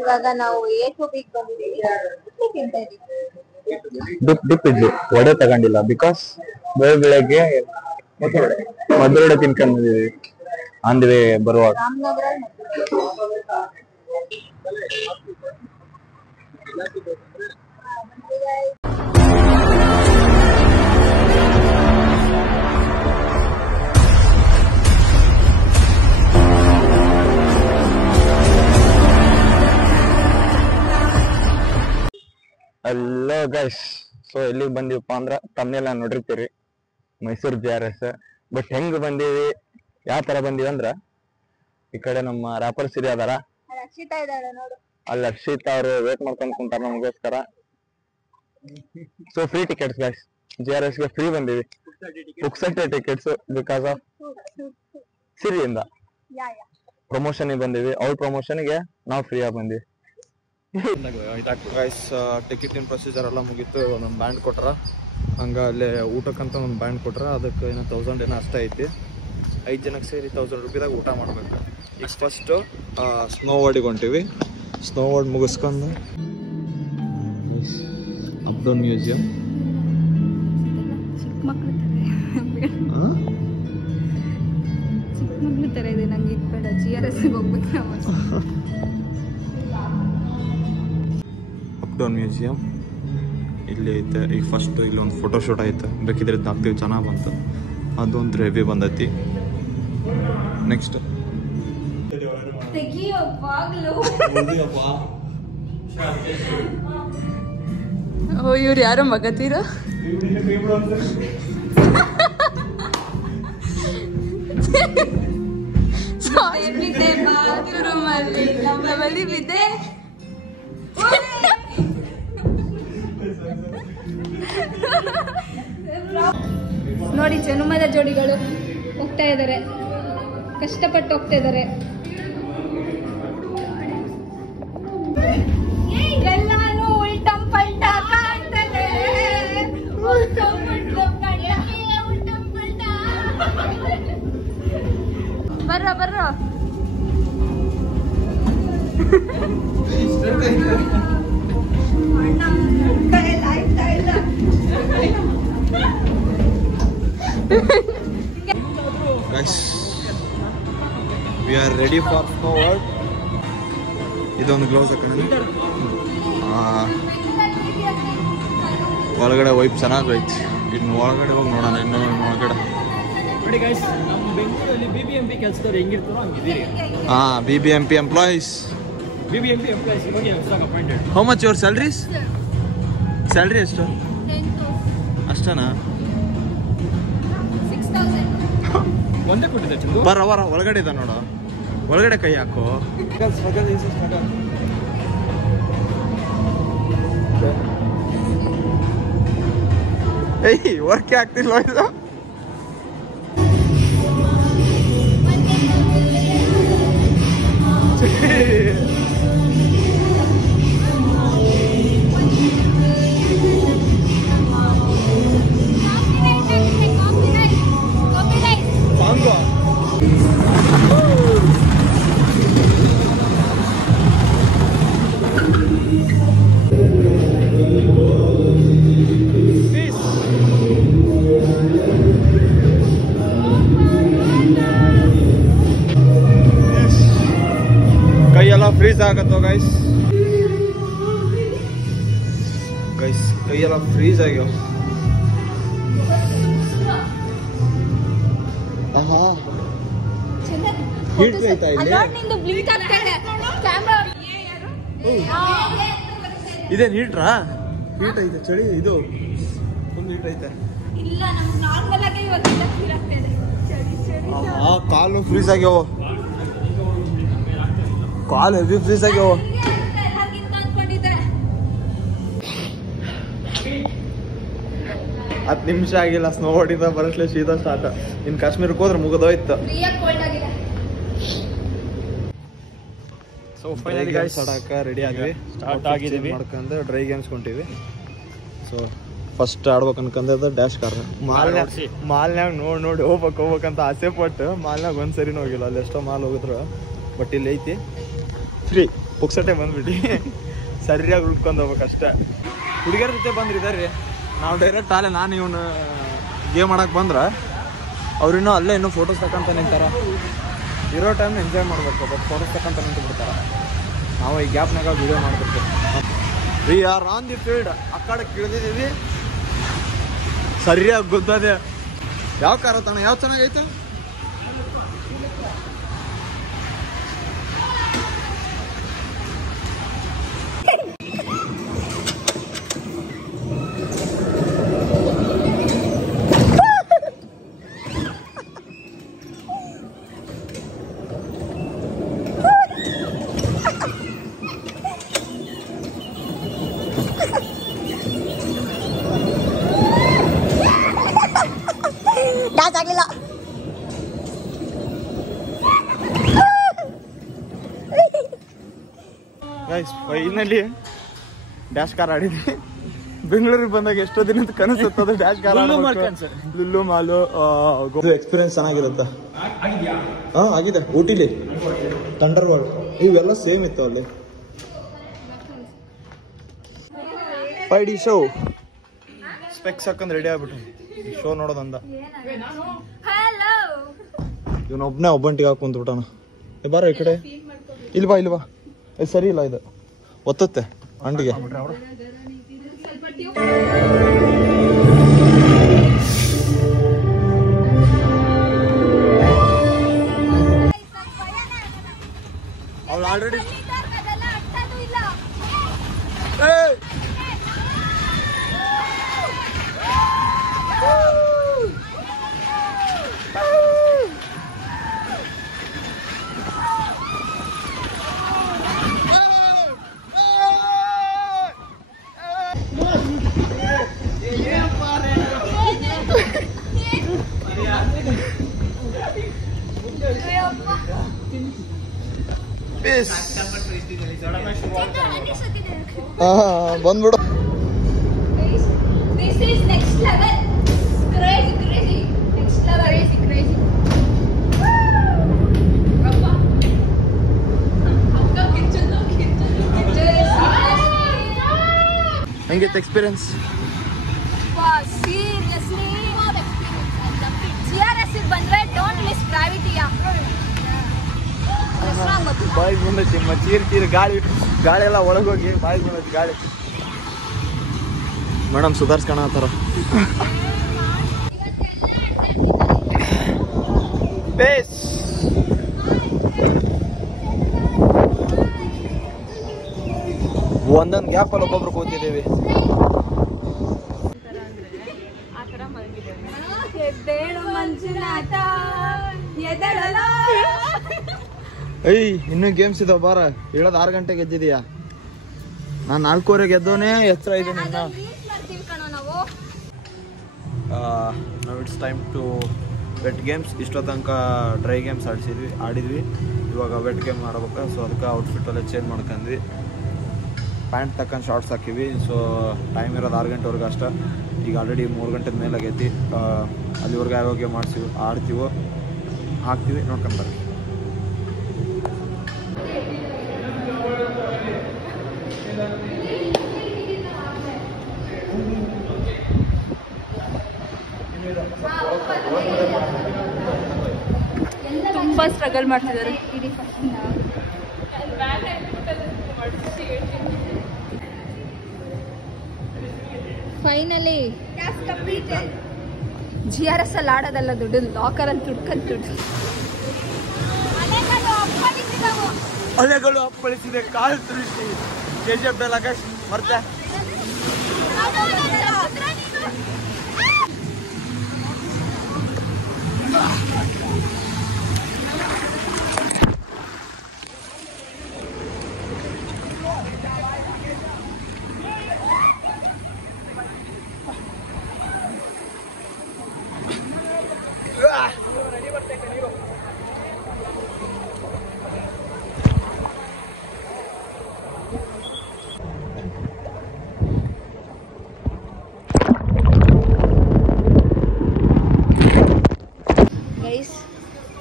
ಇವಾಗ ನಾವು A to big ಬಂದಿದ್ದೀವಿ. ತಿಂತಾ ಇದೀವಿ. ಡಿಪ್ ಇದ್ವಿ, ವಡೆ ತಗೊಂಡಿಲ್ಲ ಬಿಕಾಸ್ ಬೆಳಗ್ಗೆ ಮದ್ದೂಡೆ ತಿನ್ಕೊಂಡ್ ಬಂದಿದ್ದೀವಿ ಆನ್ ದಿ ವೇ ಬರುವಾಗ. ರಾಮನಗರ ಹಲೋ ಗೈಸ್, ಸೊ ಎಲ್ಲಿಗೆ ಬಂದಿವಪ್ಪ ಅಂದ್ರ ತಮ್ಮನೆಲ್ಲ ನೋಡಿರ್ತೀರಿ, ಮೈಸೂರು JRS. ಬಟ್ ಹೆಂಗ್ ಬಂದೀವಿ, ಯಾವ ತರ ಬಂದೀವಿ ಅಂದ್ರ, ಈ ಕಡೆ ನಮ್ಮ ರ್ಯಾಪರ್ ಸಿರಿ ಅದಾರ, ರಕ್ಷಿತಾ ಇದಾರೆ ನೋಡು, ಅಲ್ಲಿ ರಕ್ಷಿತಾ ಅವರು ವೇಟ್ ಮಾಡ್ಕೊಂಡ್ ಕುಂತಾರ ನಮಗೋಸ್ಕರ. So free tickets guys, JRS ಗೆ ಫ್ರೀ ಬಂದೀವಿ, ಪುಕ್ಸಟ್ಟೆ ಟಿಕೆಟ್ಸ್ ಬಿಕಾಸ್ ಆಫ್ ಸಿರಿಯಿಂದ ಪ್ರಮೋಷನ್ ಬಂದೀವಿ. ಅವ್ರ ಪ್ರಮೋಷನ್ಗೆ ನಾವು ಫ್ರೀ ಆಗಿ ಬಂದೀವಿ. ಗೈಸ್ ಟಿಕೆಟ್ ಇನ್ ಪ್ರೊಸೀಜರ್ ಎಲ್ಲ ಮುಗೀತು. ಒಂದೊಂದು ಬ್ಯಾಂಡ್ ಕೊಟ್ರ, ಹಂಗ ಅಲ್ಲೇ ಊಟಕ್ಕಂತ ಒಂದು ಬ್ಯಾಂಡ್ ಕೊಟ್ರ, ಅದಕ್ಕೆ ಏನೋ 1000 ಏನೋ ಅಷ್ಟೇ ಐತಿ. 5 ಜನಕ್ಕೆ ಸೇರಿ 1000 ರೂಪಾಯಿದಾಗ ಊಟ ಮಾಡ್ಬೇಕು. ಈಗ ಫಸ್ಟು ಸ್ನೋ ವರ್ಡಿಗೆ ಹೊಂಟಿವಿ. ಸ್ನೋ ವರ್ಡ್ ಮುಗಿಸ್ಕೊಂಡು ಅಪ್ಡೌನ್ ಮ್ಯೂಸಿಯಂ. ಚಿಕ್ಕ ಮಕ್ಳು ತರ ಇದೆ, ನಂಗೆ ಇಟ್ಬೇಡ. JRS ಹೋಗ್ಬೇಕು. ಅಪ್ಡೌನ್ ಮ್ಯೂಸಿಯಂ ಇಲ್ಲಿ ಐತೆ. ಈಗ ಫಸ್ಟ್ ಇಲ್ಲೊಂದು ಫೋಟೋಶೂಟ್ ಐತೆ, ಬೇಕಿದ್ರೆ ಹಾಕ್ತೀವಿ, ಚೆನ್ನಾಗಿ ಬಂತು. ಅದೊಂದು ರೆವಿ ಬಂದೈತಿ. ನೆಕ್ಸ್ಟ್ ಇವ್ರು ಯಾರೋ ಮಗತೀರ ನಮ್ಮಲ್ಲಿ ಬಿದ್ದೆ. ನೋಡಿ ಜನುಮದ ಜೋಡಿಗಳು ಹೋಗ್ತಾ ಇದ್ದಾರೆ, ಕಷ್ಟಪಟ್ಟು ಹೋಗ್ತಾ ಇದ್ದಾರೆ. ಎಲ್ಲಾನು ಉಲ್ಟಂ ಪಲ್ಟಾ ಕಾಣ್ತದೆ, ಉಲ್ಟಂ ಪಲ್ಟಾ. ಬರ್ರ Guys, we are ready for snow world. ಇದೊಂದು ಗ್ಲೌಸ್ ಹಾಕೊಂಡು ಒಳಗಡೆ ವೈಪ್ ಚೆನ್ನಾಗೈತಿ. ಇನ್ನು ಒಳಗಡೆ ಹೋಗಿ ನೋಡೋಣ. ಇನ್ನು ಒಳಗಡೆ ನೋಡಿ ಗೈಸ್, ನಮ್ಮ ಬೆಂಗಳೂರಲ್ಲಿ BBMP ಕೆಲಸದವ್ರು ಹೆಂಗಿರ್ತಾರೋ ಹಂಗಿದ್ದೀರಿ. BBMP employees. BBMP employees ಇವಾಗ ಹೊಸದಾಗಿ appointed. How much your salaries? Salary ಎಷ್ಟು? ಅಷ್ಟನಾ? 6000 ಒಂದೇ ಕೊಟ್ಟಿದ್ದೆ ಚಂದು. ಬರ ಒಳಗಡೆ ಇದೆ ನೋಡು, ಒಳಗಡೆ ಕೈ ಹಾಕು. ಏಯ್ ವರ್ಕೆ ಆಗ್ತಿಲ್ಲ ಇದು. ಕೈಯೆಲ್ಲ ಫ್ರೀಸ್ ಆಗತ್ತೋ ಗೈಸ್. ಕೈಯೆಲ್ಲ ಫ್ರೀಸ್ ಆಗ್ಯಾವ. ಇದೇ ಹೀಟ್ರಾ? ಹೀಟ್ ಐತೆ, ಚಳಿ ಇದು ಒಂದು ಹೀಟ್ ಐತೆ. ಕಾಲು ಫ್ರೀಸ್ ಆಗ್ಯಾವ, ಕಾಲು ಹೆವಿ ಫ್ರೀಸ್ ಆಗ್ಯಾವ. 10 ನಿಮಿಷ ಆಗಿಲ್ಲ ಸ್ನೋ ಹೊಡಿದ ಬರಸ್ಲೆ ಶೀತ ಸ್ಟಾರ್ಟ್. ಇನ್ ಕಾಶ್ಮೀರಕ್ಕೆ ಹೋದ್ರೆ ಮುಗಿದೋಯ್ತು. ಸೊ ಫೈನಲಿ ಗೈಸ್ ಆಡಕ್ಕೆ ರೆಡಿ ಆದ್ವಿ, ಸ್ಟಾರ್ಟ್ ಆಗಿದೀವಿ. ಮಾಡ್ಕೊಂಡು ಡ್ರೈ ಗೇಮ್ಸ್ ಕೊಂತೀವಿ. ಸೊ ಫಸ್ಟ್ ಆಡ್ಬೇಕು ಅನ್ಕಂದ ಡ್ಯಾಶ್ ಕಾರ್ ಮಾಲ್ನ್ಯಾಗ ನೋಡಿ ಹೋಗ್ಬೇಕಂತ ಆಸೆ ಪಟ್ಟು ಮಾಲ್ನಾಗ ಒಂದ್ಸರಿನೂ ಹೋಗಿಲ್ಲ. ಅಲ್ಲಿ ಎಷ್ಟೋ ಮಾಲ್ ಹೋಗಿದ್ರು, ಬಟ್ ಇಲ್ಲಿ ಐತಿ ಫ್ರೀ. ಪುಕ್ಸಟ್ಟೆ ಬಂದ್ಬಿಟ್ಟು ಸರಿಯಾಗಿ ಉಳ್ಕೊಂಡು ಹೋಗ್ಬೇಕಷ್ಟೆ. ಹುಡುಗಿಯರ ಜೊತೆ ಬಂದ್ರಿದ್ದಾರೆ. ನಾವು ಡೈರೆಕ್ಟ್ ಅಲ್ಲೇ ನಾನು ಇವನು ಗೇಮ್ ಆಡಕ್ಕೆ ಬಂದ್ರೆ ಅವ್ರಿನ್ನೂ ಅಲ್ಲೇ ಇನ್ನೂ ಫೋಟೋಸ್ ತಗೊಂತ ನಿಂತಾರ. ಇರೋ ಟೈಮ್ ಎಂಜಾಯ್ ಮಾಡಬೇಕು, ಬಟ್ ಫೋಟೋಸ್ ತಗೊಂತ ನಿಂತು ಬಿಡ್ತಾರೆ. ನಾವು ಈ ಗ್ಯಾಪ್ನಾಗ ವಿಡಿಯೋ ಮಾಡ್ಬಿಡ್ತೀವಿ. We are on the field. ಆ ಕಡೆ ಇಳಿದಿದ್ದೀವಿ, ಸರಿಯಾಗಿ ಗೊತ್ತದೆ. ಯಾವ ಕಾರ ತಾಣ ಯಾವ ಚೆನ್ನಾಗೈತೆ? ಫೈನಲಿ ಡ್ಯಾಶ್ ಕಾರ್ ಆಡಿದ್ವಿ. ಬೆಂಗಳೂರಿಗೆ ಬಂದಾಗ ಎಷ್ಟೋ ದಿನದ ಕನಸುತ್ತದ ಡ್ಯಾಶ್ ಕಾರ್ ಲುಲ್ಲು ಮಾಲು. ಎಕ್ಸ್ಪೀರಿಯನ್ಸ್ ಚೆನ್ನಾಗಿರುತ್ತೆ. ಹಾ ಆಗಿದೆ. ಊಟಿಲಿ ಥಂಡರ್ ವರ್ಲ್ಡ್ ಇವೆಲ್ಲ ಸೇಮ್ ಇತ್ತು ಅಲ್ಲಿ. 5D ಶೋ ಸ್ಪೆಕ್ಸ್ ಹಾಕೊಂಡ್ ರೆಡಿ ಆಗ್ಬಿಟ್ಟು ಶೋ ನೋಡೋದಂದ. ಇವನೊಬ್ಬನೇ ಒಬ್ಬಂಟಿಗೆ ಹಾಕೊಂತ ಬಿಟ್ಟಾನ. ಬಾರ ಈ ಕಡೆ. ಇಲ್ವಾ ಇಲ್ವಾ ಇದು ಸರಿ ಇಲ್ಲ, ಇದು ಒತ್ತುತ್ತೆ ಅಂಡಿಗೆ. ಅವಳು ಆಲ್ರೆಡಿ ಬಂದ್ಬಿಡು. This is next level. Crazy. Next level crazy. ಹೆಂಗಿತ್ತು ಎಕ್ಸ್ಪೀರಿಯನ್ಸ್? Seriously, GRS ಬಂದ್ರೆ don't miss gravity. ಬಾಯಿಗೆ ಬಂದೈತಿ ಚೀರ್ ಗಾಳಿ ಎಲ್ಲ ಒಳಗೋಗಿ ಬಾಯಿಗೆ ಬಂದೈತಿ ಗಾಳಿ. ಮೇಡಮ್ ಸುಧಾರಿಸ್ಕೊಳತ್ತಾರ. ಒಂದೊಂದು ಗ್ಯಾಪಲ್ಲಿ ಒಬ್ಬೊಬ್ರು ಕೂತಿದ್ದೀವಿ. ಏಯ್ ಇನ್ನೂ ಗೇಮ್ಸ್ ಇದಾವ ಬಾರ. ಹೇಳೋದು 6 ಗಂಟೆಗೆ ಎದ್ದಿದೀಯಾ? ನಾನು 4:15 ಎದ್ದೋನೇ ಎಚ್ಚರ ಇದ್ದೀನಿ ಇನ್ನು. ನಾವು it's time to wet games. ಇಷ್ಟೋ ತನಕ ಡ್ರೈ ಗೇಮ್ಸ್ ಆಡಿದ್ವಿ. ಇವಾಗ ವೆಟ್ ಗೇಮ್ ಆಡ್ಬೇಕು. ಸೊ ಅದಕ್ಕೆ ಔಟ್ಫಿಟ್ಟೆಲ್ಲ ಚೇಂಜ್ ಮಾಡ್ಕೊಂಡ್ವಿ. ಪ್ಯಾಂಟ್ ತಕ್ಕಂಡು ಶಾರ್ಟ್ಸ್ ಹಾಕಿವಿ. ಸೊ ಟೈಮ್ ಇರೋದು 6 ಗಂಟೆವರೆಗೆ ಅಷ್ಟೇ. ಈಗ ಆಲ್ರೆಡಿ 3 ಗಂಟೆದ ಮೇಲೆ ಆಗೈತಿ. ಅಲ್ಲಿವರೆಗೆ ಯಾವಾಗ ಗೇಮ್ ಆಡ್ತೀವೋ ಹಾಕ್ತೀವಿ, ನೋಡ್ಕೊಂತಾರೆ. ತುಂಬಾ ಸ್ಟ್ರಗಲ್ ಮಾಡ್ತಿದ್ದಾರೆ. ಫೈನಲಿ GRS ಅಲ್ಲಿ ಆಡೋದಲ್ಲ, ದುಡ್ಡು ಲಾಕರ್ ಅಲ್ಲಿ ದುಡ್ಡು. ಅಲೆಗಳು ಅಪ್ಪಳಿಸಿದೆ, ಕಾಲು ತುಳಿಸಿ. KGF ಡೈಲಾಗ್ ಮರ್ತೆ.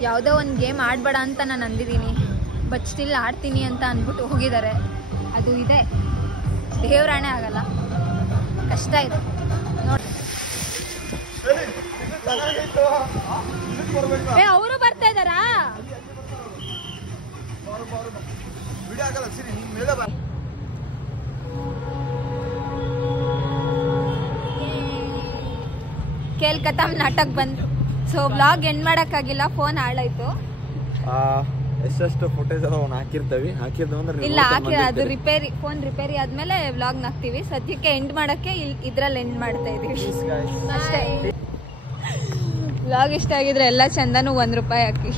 ಯಾವುದೋ ಒಂದು ಗೇಮ್ ಆಡಬೇಡ ಅಂತ ನಾನು ಅಂದಿದ್ದೀನಿ, ಬಟ್ ಸ್ಟಿಲ್ ಆಡ್ತೀನಿ ಅಂತ ಅಂದ್ಬಿಟ್ಟು ಹೋಗಿದ್ದಾರೆ. ಅದು ಇದೆ, ದೇವರಾಣೆ ಆಗಲ್ಲ, ಕಷ್ಟ ಇದೆ ನೋಡಿ. ಅವರು ಬರ್ತಾ ಇದ್ದಾರಾ? ಕೇಲ್ ಕಥಮ್ ನಾಟಕ ಬಂತು. ಸೊ ವ್ಲಾಗ್ ಎಂಡ್ ಮಾಡಕ್ಕಾಗಿಲ್ಲ, ಫೋನ್ ಹಾಳಾಯ್ತು. ಎಷ್ಟೆಷ್ಟು ಫುಟೇಜ್ ಎಲ್ಲ ಹಾಕಿರ್ತೀವಿ, ಇಲ್ಲ ಅದು ರಿಪೇರಿ, ಫೋನ್ ರಿಪೇರಿ ಆದ್ಮೇಲೆ ವ್ಲಾಗ್ ಹಾಕ್ತಿವಿ. ಸದ್ಯಕ್ಕೆ ಎಂಡ್ ಮಾಡಕ್ಕೆ ಇದ್ರಲ್ಲಿ ಎಂಡ್ ಮಾಡ್ತಾ ಇದೀವಿ ಅಷ್ಟೇ. ವ್ಲಾಗ್ ಇಷ್ಟ ಆಗಿದ್ರೆ ಎಲ್ಲ ಚಂದನೂ ₹1 ಹಾಕಿ.